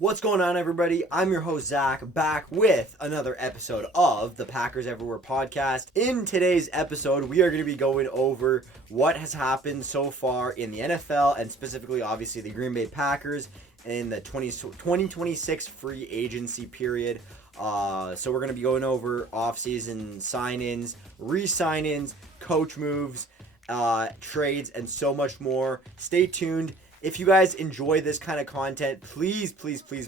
What's going on, everybody? I'm your host, Zach, back with another episode of the Packers Everywhere podcast. In today's episode, we are going to be going over what has happened so far in the NFL, and specifically, obviously, the Green Bay Packers in the 2026 free agency period. So we're going to be going over offseason sign-ins, re-sign-ins, coach moves, trades, and so much more. Stay tuned. If you guys enjoy this kind of content, please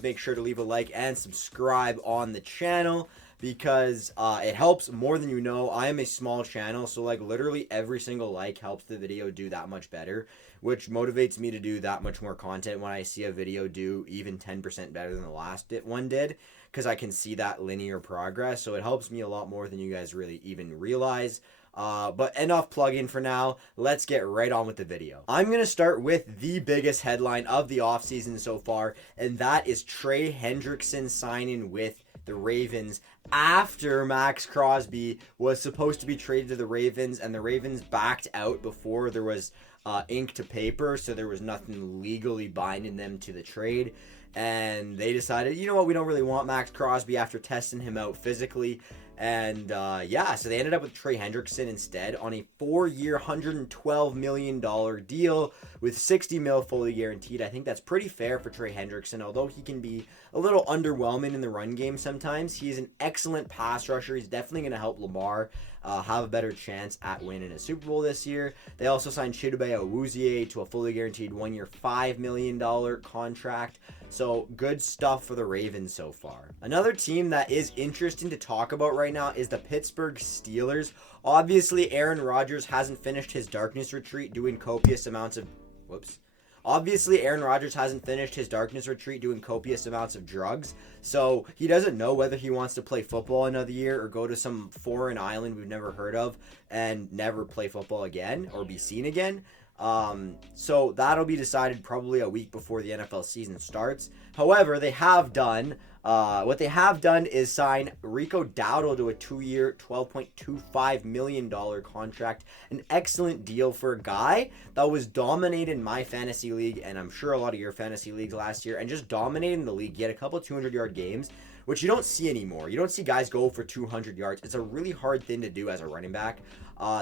make sure to leave a like and subscribe on the channel because it helps more than you know. I am a small channel, so like literally every single like helps the video do that much better, which motivates me to do that much more content when I see a video do even 10% better than the last one did, because I can see that linear progress. So it helps me a lot more than you guys really even realize. But enough plugging for now. Let's get right on with the video. I'm going to start with the biggest headline of the offseason so far, and that is Trey Hendrickson signing with the Ravens after Max Crosby was supposed to be traded to the Ravens, and the Ravens backed out before there was ink to paper, so there was nothing legally binding them to the trade. And they decided, you know what, we don't really want Max Crosby after testing him out physically. And so they ended up with Trey Hendrickson instead on a 4-year, $112 million deal with $60 million fully guaranteed. I think that's pretty fair for Trey Hendrickson, although he can be a little underwhelming in the run game sometimes. He's an excellent pass rusher. He's definitely going to help Lamar have a better chance at winning a Super Bowl this year. They also signed Chidobe Awuzie to a fully guaranteed 1-year, $5 million contract. So good stuff for the Ravens so far. Another team that is interesting to talk about right now is the Pittsburgh Steelers. Obviously, Aaron Rodgers hasn't finished his darkness retreat doing copious amounts of drugs, so he doesn't know whether he wants to play football another year or go to some foreign island we've never heard of and never play football again or be seen again. So that'll be decided probably a week before the NFL season starts. However, what they have done is sign Rico Dowdle to a 2-year, $12.25 million contract. An excellent deal for a guy that was dominating my fantasy league, and I'm sure a lot of your fantasy leagues last year, and just dominating the league. He had a couple 200-yard games, which you don't see anymore. You don't see guys go for 200 yards. It's a really hard thing to do as a running back.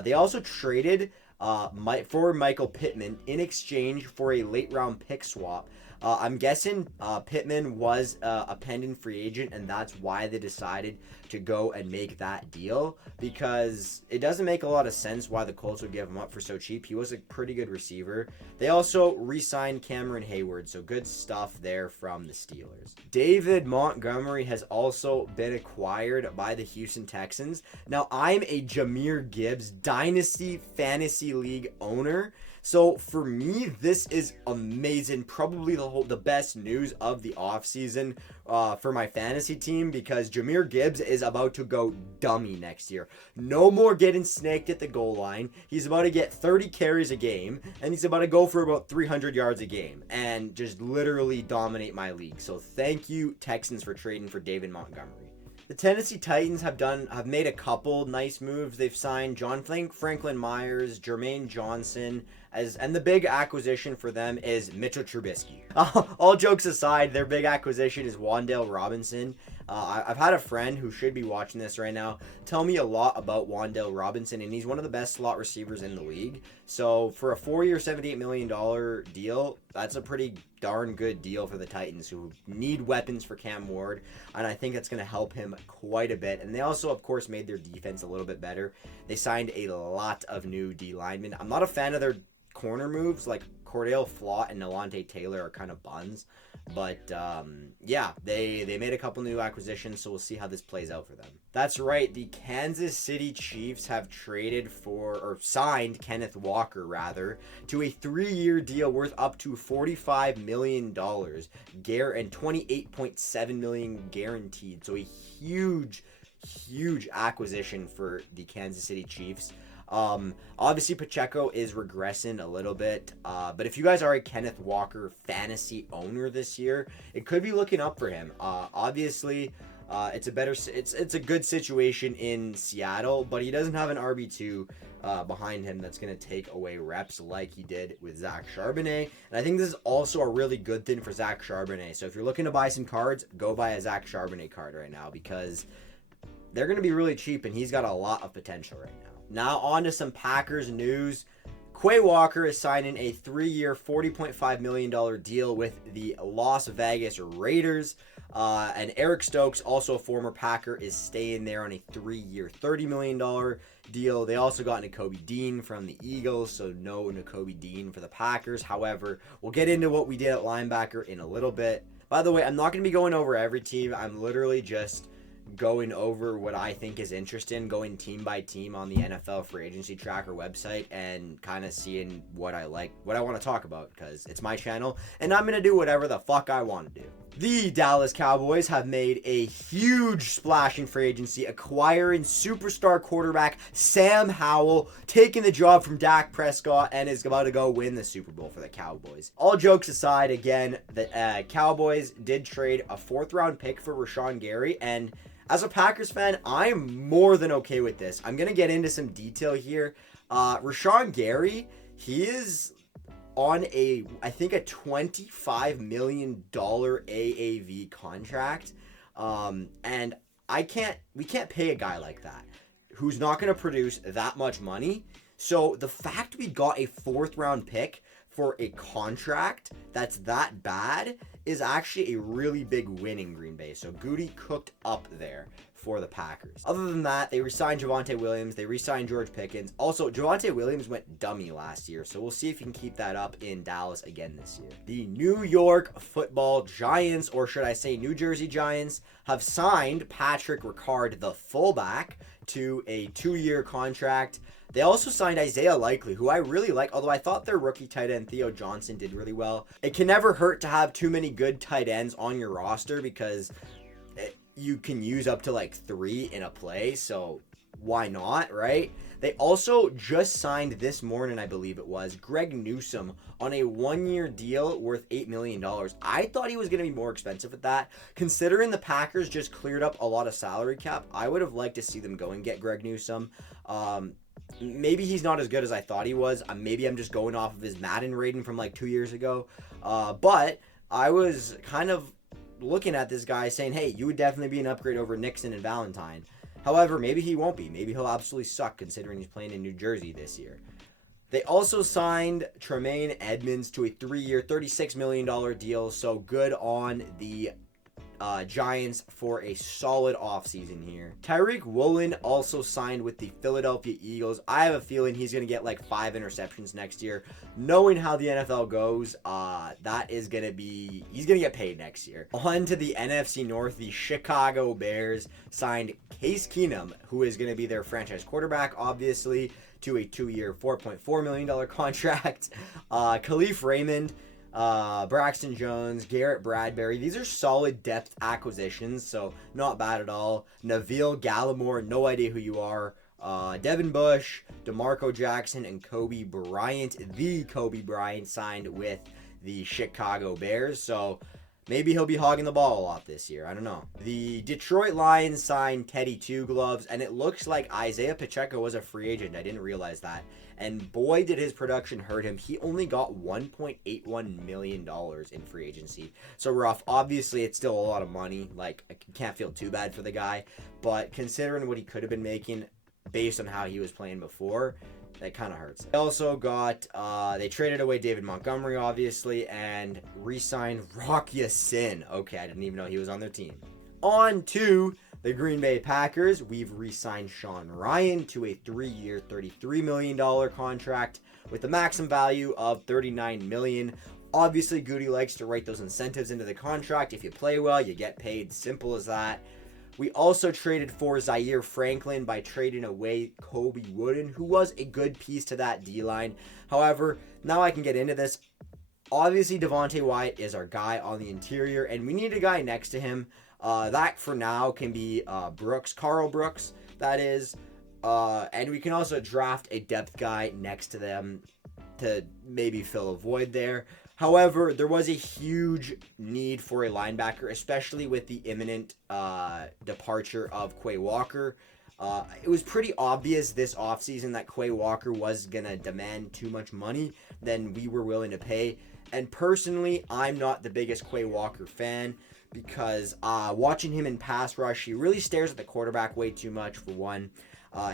They also traded for Michael Pittman in exchange for a late-round pick swap. I'm guessing Pittman was a pending free agent, and that's why they decided to go and make that deal, because it doesn't make a lot of sense why the Colts would give him up for so cheap. He was a pretty good receiver. They also re-signed Cameron Hayward, so good stuff there from the Steelers. David Montgomery has also been acquired by the Houston Texans. Now, I'm a Jahmyr Gibbs Dynasty Fantasy League owner, so for me, this is amazing. Probably the best news of the offseason for my fantasy team, because Jahmyr Gibbs is about to go dummy next year. No more getting snaked at the goal line. He's about to get 30 carries a game, and he's about to go for about 300 yards a game and just literally dominate my league. So thank you, Texans, for trading for David Montgomery. The Tennessee Titans have made a couple nice moves. They've signed Franklin Myers, Jermaine Johnson, and the big acquisition for them is Mitchell Trubisky. All jokes aside, their big acquisition is Wan'Dale Robinson. I've had a friend who should be watching this right now tell me a lot about Wan'Dale Robinson, and he's one of the best slot receivers in the league. So for a 4-year, $78 million deal, that's a pretty darn good deal for the Titans, who need weapons for Cam Ward, and I think that's going to help him quite a bit. And they also, of course, made their defense a little bit better. They signed a lot of new D linemen. I'm not a fan of their corner moves. Like Cordell Flott and Nalante Taylor are kind of buns. But, they made a couple new acquisitions, so we'll see how this plays out for them. That's right, the Kansas City Chiefs have signed Kenneth Walker, to a 3-year deal worth up to $45 million, and $28.7 million guaranteed. So a huge acquisition for the Kansas City Chiefs. Obviously Pacheco is regressing a little bit, but if you guys are a Kenneth Walker fantasy owner this year, it could be looking up for him. Obviously, It's a good situation in Seattle, but he doesn't have an RB2 behind him that's going to take away reps like he did with Zach Charbonnet. And I think this is also a really good thing for Zach Charbonnet. So if you're looking to buy some cards, go buy a Zach Charbonnet card right now because they're going to be really cheap and he's got a lot of potential right now. Now on to some Packers news. Quay Walker is signing a 3-year, $40.5 million deal with the Las Vegas Raiders. And Eric Stokes, also a former Packer, is staying there on a 3-year, $30 million deal. They also got Nakobe Dean from the Eagles, so no Nakobe Dean for the Packers. However, we'll get into what we did at linebacker in a little bit. By the way, I'm not going to be going over every team. I'm literally just going over what I think is interesting, going team by team on the NFL free agency tracker website and kind of seeing what I like, what I want to talk about because it's my channel and I'm going to do whatever the fuck I want to do. The Dallas Cowboys have made a huge splash in free agency, acquiring superstar quarterback Sam Howell, taking the job from Dak Prescott, and is about to go win the Super Bowl for the Cowboys. All jokes aside, again, the Cowboys did trade a 4th-round pick for Rashawn Gary, and as a Packers fan, I'm more than okay with this. I'm going to get into some detail here. Rashawn Gary, he is on I think a $25 million AAV contract. And we can't pay a guy like that who's not going to produce that much money. So the fact we got a 4th-round pick for a contract that's that bad is actually a really big win in Green Bay. So Goody cooked up there for the Packers. Other than that, they re-signed Javonte Williams. They re-signed George Pickens. Also, Javonte Williams went dummy last year, so we'll see if he can keep that up in Dallas again this year. The New York Football Giants, or should I say New Jersey Giants, have signed Patrick Ricard, the fullback, to a 2-year contract. They also signed Isaiah Likely, who I really like, although I thought their rookie tight end Theo Johnson did really well. It can never hurt to have too many good tight ends on your roster because you can use up to like 3 in a play, so why not, right? They also just signed this morning, I believe it was, Greg Newsome on a 1-year deal worth $8 million. I thought he was going to be more expensive at that. Considering the Packers just cleared up a lot of salary cap, I would have liked to see them go and get Greg Newsome. Maybe he's not as good as I thought he was. Maybe I'm just going off of his Madden rating from like 2 years ago. But I was kind of looking at this guy saying, hey, you would definitely be an upgrade over Nixon and Valentine. However, maybe he won't be. Maybe he'll absolutely suck considering he's playing in New Jersey this year. They also signed Tremaine Edmonds to a 3-year, $36 million deal. So good on the Giants for a solid offseason here. Tyreek Woolen also signed with the Philadelphia Eagles. I have a feeling he's going to get like 5 interceptions next year. Knowing how the NFL goes, he's going to get paid next year. On to the NFC North, the Chicago Bears signed Case Keenum, who is going to be their franchise quarterback, obviously, to a 2-year, $4.4 million contract. Khalif Raymond, Braxton Jones, Garrett Bradbury. These are solid depth acquisitions, so not bad at all. Neville Gallimore, no idea who you are. Devin Bush, DeMarco Jackson, and Kobe Bryant. The Kobe Bryant signed with the Chicago Bears, so maybe he'll be hogging the ball a lot this year. I don't know. The Detroit Lions signed Teddy Two Gloves, and it looks like Isaiah Pacheco was a free agent. I didn't realize that. And boy, did his production hurt him. He only got $1.81 million in free agency. So rough. Obviously, it's still a lot of money. Like, I can't feel too bad for the guy. But considering what he could have been making based on how he was playing before, that kind of hurts. They also got, they traded away David Montgomery, obviously, and re-signed Rock Ya-Sin. Okay, I didn't even know he was on their team. On to the Green Bay Packers. We've re-signed Sean Ryan to a 3-year, $33 million contract with a maximum value of $39 million. Obviously, Goody likes to write those incentives into the contract. If you play well, you get paid. Simple as that. We also traded for Zaire Franklin by trading away Kobe Wooden, who was a good piece to that D-line. However, now I can get into this. Obviously, Devontae Wyatt is our guy on the interior, and we need a guy next to him. That, for now, can be Carl Brooks, that is. And we can also draft a depth guy next to them to maybe fill a void there. However, there was a huge need for a linebacker, especially with the imminent departure of Quay Walker. It was pretty obvious this offseason that Quay Walker was going to demand too much money than we were willing to pay. And personally, I'm not the biggest Quay Walker fan because watching him in pass rush, he really stares at the quarterback way too much, for one.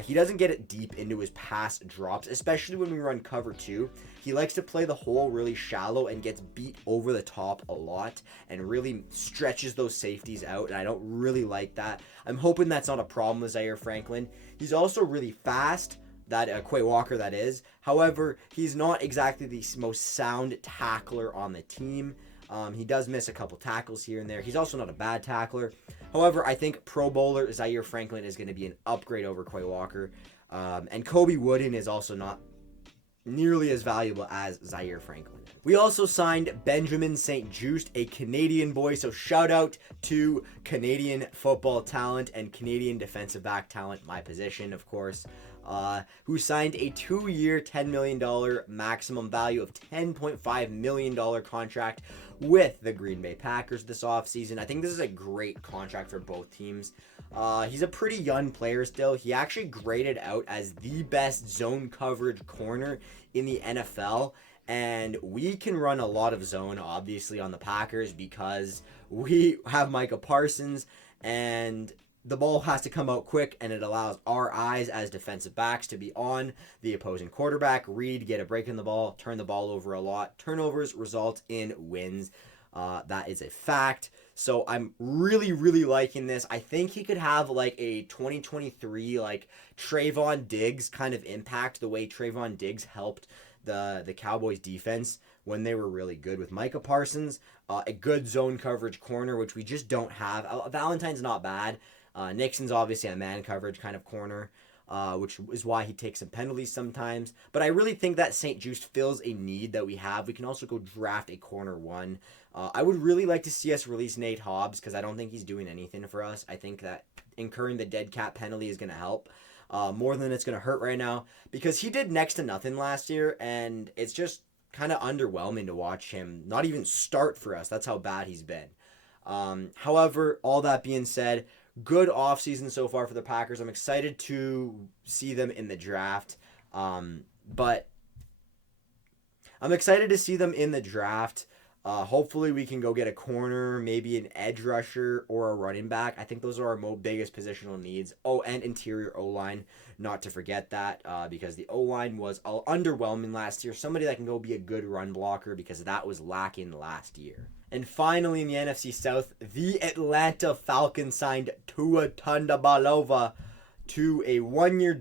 He doesn't get it deep into his pass drops, especially when we run cover 2. He likes to play the hole really shallow and gets beat over the top a lot and really stretches those safeties out, and I don't really like that. I'm hoping that's not a problem with Zaire Franklin. He's also really fast, that Quay Walker that is. However, he's not exactly the most sound tackler on the team. He does miss a couple tackles here and there. He's also not a bad tackler. However, I think Pro Bowler Zaire Franklin is going to be an upgrade over Quay Walker. And Kobe Wooden is also not nearly as valuable as Zaire Franklin. We also signed Benjamin St. Juste, a Canadian boy, so shout out to Canadian football talent and Canadian defensive back talent, my position, of course, who signed a 2-year, $10 million maximum value of $10.5 million contract with the Green Bay Packers this offseason. I think this is a great contract for both teams. He's a pretty young player still. He actually graded out as the best zone coverage corner in the NFL. And we can run a lot of zone, obviously, on the Packers because we have Micah Parsons, and the ball has to come out quick, and it allows our eyes as defensive backs to be on the opposing quarterback, read, get a break in the ball, turn the ball over a lot. Turnovers result in wins. That is a fact. So I'm really, really liking this. I think he could have like a 2023 like Trayvon Diggs kind of impact, the way Trayvon Diggs helped the Cowboys defense when they were really good with Micah Parsons, a good zone coverage corner, which we just don't have. Valentine's not bad. Nixon's obviously a man coverage kind of corner, which is why he takes some penalties sometimes. But I really think that St. Juste fills a need that we have. We can also go draft a corner 1. I would really like to see us release Nate Hobbs because I don't think he's doing anything for us. I think that incurring the dead cap penalty is going to help more than it's going to hurt right now because he did next to nothing last year, and it's just kind of underwhelming to watch him not even start for us. That's how bad he's been. However, all that being said, good offseason so far for the Packers. I'm excited to see them in the draft. Hopefully we can go get a corner, maybe an edge rusher or a running back. I think those are our biggest positional needs. Oh, and interior O-line, not to forget that, because the O-line was underwhelming last year. Somebody that can go be a good run blocker because that was lacking last year. And finally, in the NFC South, the Atlanta Falcons signed Tua Tagovailoa to a 1-year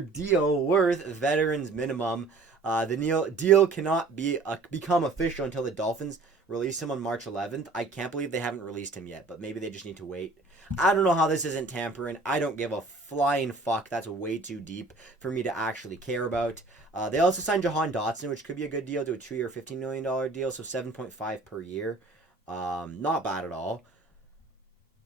deal worth veterans minimum. The deal cannot become official until the Dolphins release him on March 11th. I can't believe they haven't released him yet, but maybe they just need to wait. I don't know how this isn't tampering. I don't give a flying fuck. That's way too deep for me to actually care about. They also signed Jahan Dotson, which could be a good deal, to a 2-year, $15 million deal, so $7.5 per year. Not bad at all.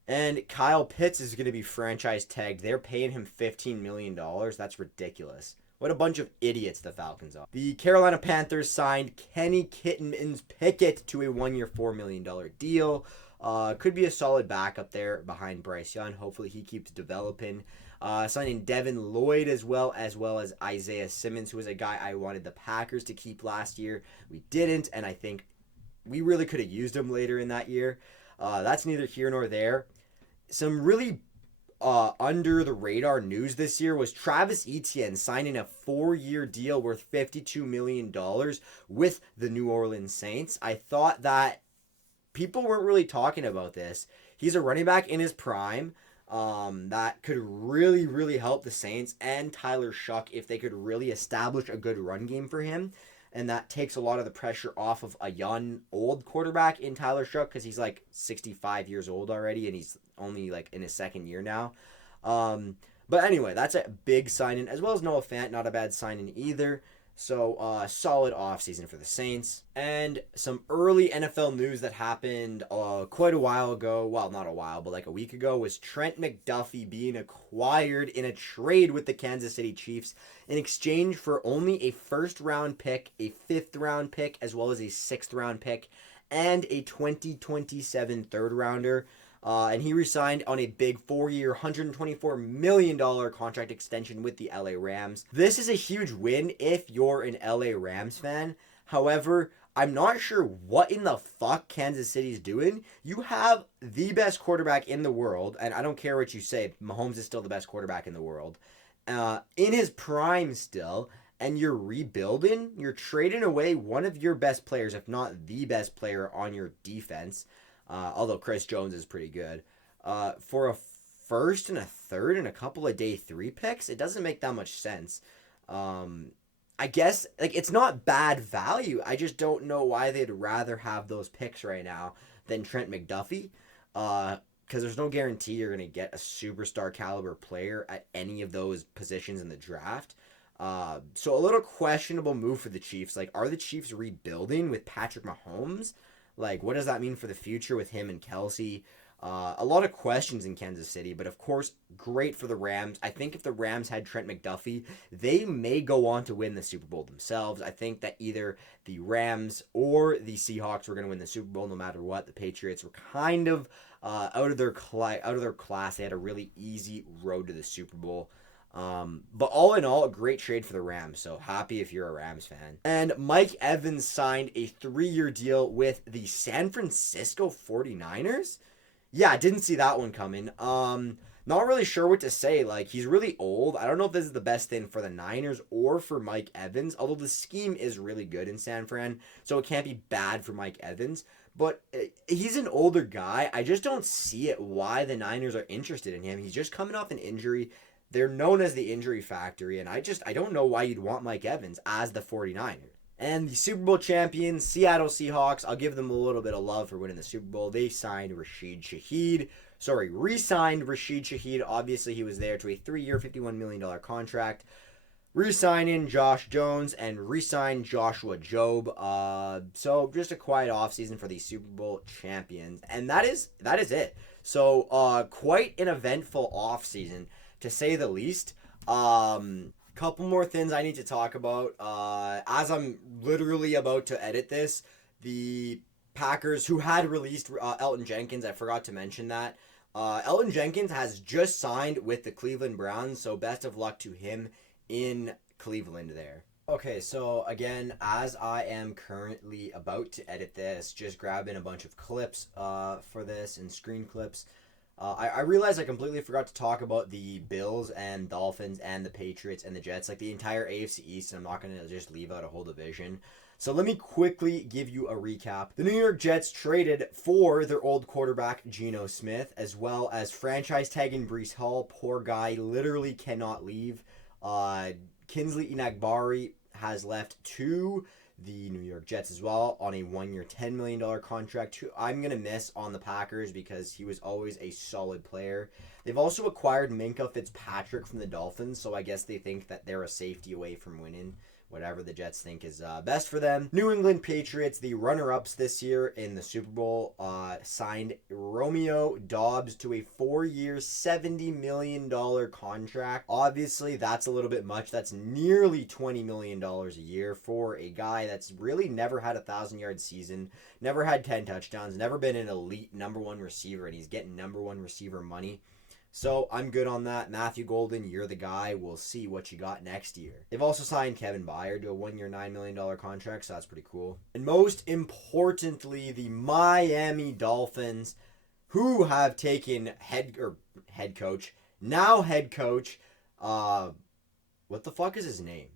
And Kyle Pitts is going to be franchise tagged. They're paying him $15 million. That's ridiculous. What a bunch of idiots the Falcons are. The Carolina Panthers signed Kenny Pickett to a 1-year, $4 million deal. Could be a solid backup there behind Bryce Young. Hopefully he keeps developing. Signing Devin Lloyd as well as Isaiah Simmons, who was a guy I wanted the Packers to keep last year. We didn't, and I think we really could have used him later in that year. That's neither here nor there. Some really under the radar news this year was Travis Etienne signing a 4-year deal worth $52 million with the New Orleans Saints. I thought that people weren't really talking about this. He's a running back in his prime that could really, really help the Saints and Tyler Shuck if they could really establish a good run game for him. And that takes a lot of the pressure off of a young, old quarterback in Tyler Shuck because he's like 65 years old already and he's only like in his second year now. But anyway, that's a big signing, as well as Noah Fant, not a bad signing either. So, solid offseason for the Saints. And some early NFL news that happened quite a while ago. Well, not a while, but like a week ago, was Trent McDuffie being acquired in a trade with the Kansas City Chiefs in exchange for only a first round pick, a fifth round pick, as well as a sixth round pick, and a 2027 third rounder. And he resigned on a big 4-year, $124 million contract extension with the LA Rams. This is a huge win if you're an LA Rams fan. However, I'm not sure what in the fuck Kansas City's doing. You have the best quarterback in the world, and I don't care what you say, Mahomes is still the best quarterback in the world, in his prime still, and you're rebuilding. You're trading away one of your best players, if not the best player on your defense. Although Chris Jones is pretty good, for a first and a third and a couple of day 3 picks. It doesn't make that much sense. I guess like it's not bad value. I just don't know why they'd rather have those picks right now than Trent McDuffie. Because there's no guarantee you're going to get a superstar caliber player at any of those positions in the draft. So a little questionable move for the Chiefs. Like, are the Chiefs rebuilding with Patrick Mahomes? Like, what does that mean for the future with him and Kelsey? A lot of questions in Kansas City, but of course, great for the Rams. I think if the Rams had Trent McDuffie, they may go on to win the Super Bowl themselves. I think that either the Rams or the Seahawks were going to win the Super Bowl no matter what. The Patriots were kind of out of their class. They had a really easy road to the Super Bowl. But all in all, a great trade for the Rams. So happy if you're a Rams fan. And Mike Evans signed a 3-year deal with the San Francisco 49ers. Yeah, I didn't see that one coming. Not really sure what to say. Like, he's really old. I don't know if this is the best thing for the Niners or for Mike Evans, although the scheme is really good in San Fran, so it can't be bad for Mike Evans. But he's an older guy. I just don't see it why the Niners are interested in him. He's just coming off an injury. They're known as the injury factory, and I don't know why you'd want Mike Evans as the 49ers. And the Super Bowl champions, Seattle Seahawks, I'll give them a little bit of love for winning the Super Bowl. They re-signed Rashid Shaheed. Obviously, he was there to a 3-year, $51 million contract. Re-signing Josh Jones and re-signed Joshua Jobe. So just a quiet offseason for the Super Bowl champions. And that is it. So quite an eventful offseason, to say the least. Couple more things I need to talk about. As I'm literally about to edit this, the Packers, who had released Elton Jenkins, I forgot to mention that. Elton Jenkins has just signed with the Cleveland Browns, so best of luck to him in Cleveland there. Okay, so again, as I am currently about to edit this, just grabbing a bunch of clips for this and screen clips. I realized I completely forgot to talk about the Bills and Dolphins and the Patriots and the Jets, like the entire AFC East, and I'm not going to just leave out a whole division. So let me quickly give you a recap. The New York Jets traded for their old quarterback, Geno Smith, as well as franchise tagging Breece Hall. Poor guy, literally cannot leave. Kingsley Enagbare has left to the New York Jets as well on a 1-year, $10 million contract, who I'm going to miss on the Packers because he was always a solid player. They've also acquired Minkah Fitzpatrick from the Dolphins, so I guess they think that they're a safety away from winning. Whatever the Jets think is best for them. New England Patriots, the runner-ups this year in the Super Bowl, signed Romeo Doubs to a 4-year, $70 million contract. Obviously, that's a little bit much. That's nearly $20 million a year for a guy that's really never had a 1,000-yard season, never had 10 touchdowns, never been an elite number 1 receiver, and he's getting number 1 receiver money. So I'm good on that. Matthew Golden, you're the guy. We'll see what you got next year. They've also signed Kevin Byard to a 1-year, $9 million contract, so that's pretty cool. And most importantly, the Miami Dolphins, who have taken head coach, what the fuck is his name?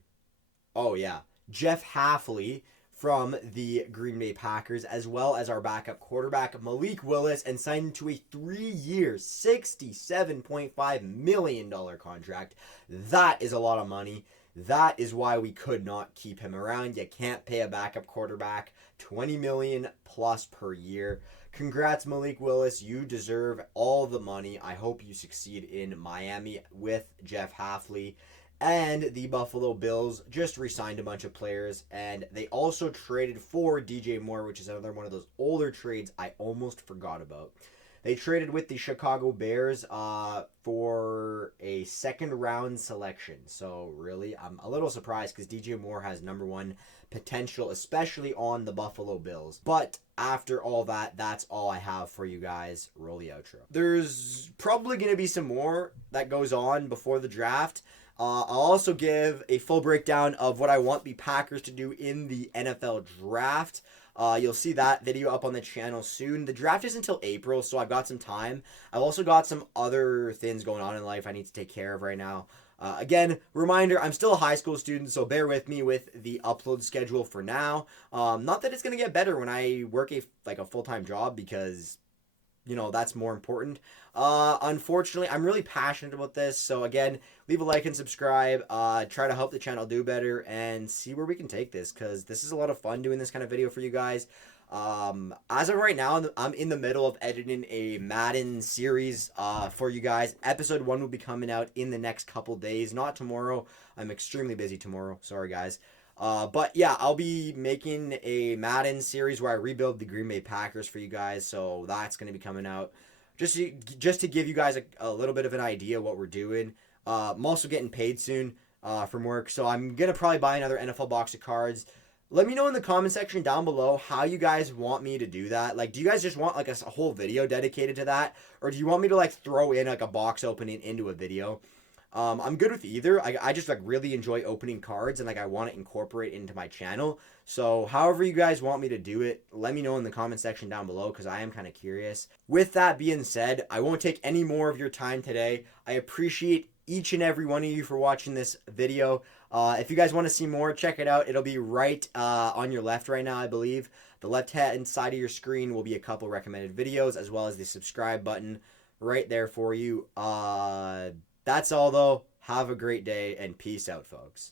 Oh yeah, Jeff Hafley from the Green Bay Packers, as well as our backup quarterback, Malik Willis, and signed him to a 3-year, $67.5 million contract. That is a lot of money. That is why we could not keep him around. You can't pay a backup quarterback $20 million plus per year. Congrats, Malik Willis. You deserve all the money. I hope you succeed in Miami with Jeff Hafley. And the Buffalo Bills just re-signed a bunch of players, and they also traded for DJ Moore, which is another one of those older trades I almost forgot about. They traded with the Chicago Bears for a second round selection. So really, I'm a little surprised because DJ Moore has number one potential, especially on the Buffalo Bills. But after all that, that's all I have for you guys. Roll the outro. There's probably going to be some more that goes on before the draft. I'll also give a full breakdown of what I want the Packers to do in the NFL draft. You'll see that video up on the channel soon. The draft is until April, so I've got some time. I've also got some other things going on in life I need to take care of right now. Again, reminder, I'm still a high school student, so bear with me with the upload schedule for now. Not that it's going to get better when I work a full-time job, because that's more important. Unfortunately, I'm really passionate about this. So again, leave a like and subscribe. Try to help the channel do better and see where we can take this, because this is a lot of fun doing this kind of video for you guys. As of right now, I'm in the middle of editing a Madden series for you guys. Episode 1 will be coming out in the next couple days, not tomorrow. I'm extremely busy tomorrow. Sorry, guys. But yeah, I'll be making a Madden series where I rebuild the Green Bay Packers for you guys. So that's going to be coming out. Just to give you guys a little bit of an idea what we're doing. I'm also getting paid soon from work. So I'm going to probably buy another NFL box of cards. Let me know in the comment section down below how you guys want me to do that. Like, do you guys just want like a whole video dedicated to that? Or do you want me to like throw in like a box opening into a video? I'm good with either. I just like really enjoy opening cards, and like I want to incorporate into my channel. So however you guys want me to do it, let me know in the comment section down below, because I am kind of curious. With that being said, I won't take any more of your time today. I appreciate each and every one of you for watching this video. If you guys want to see more, check it out. It'll be right on your left right now, I believe. The left hand side of your screen will be a couple recommended videos, as well as the subscribe button right there for you. That's all, though. Have a great day, and peace out, folks.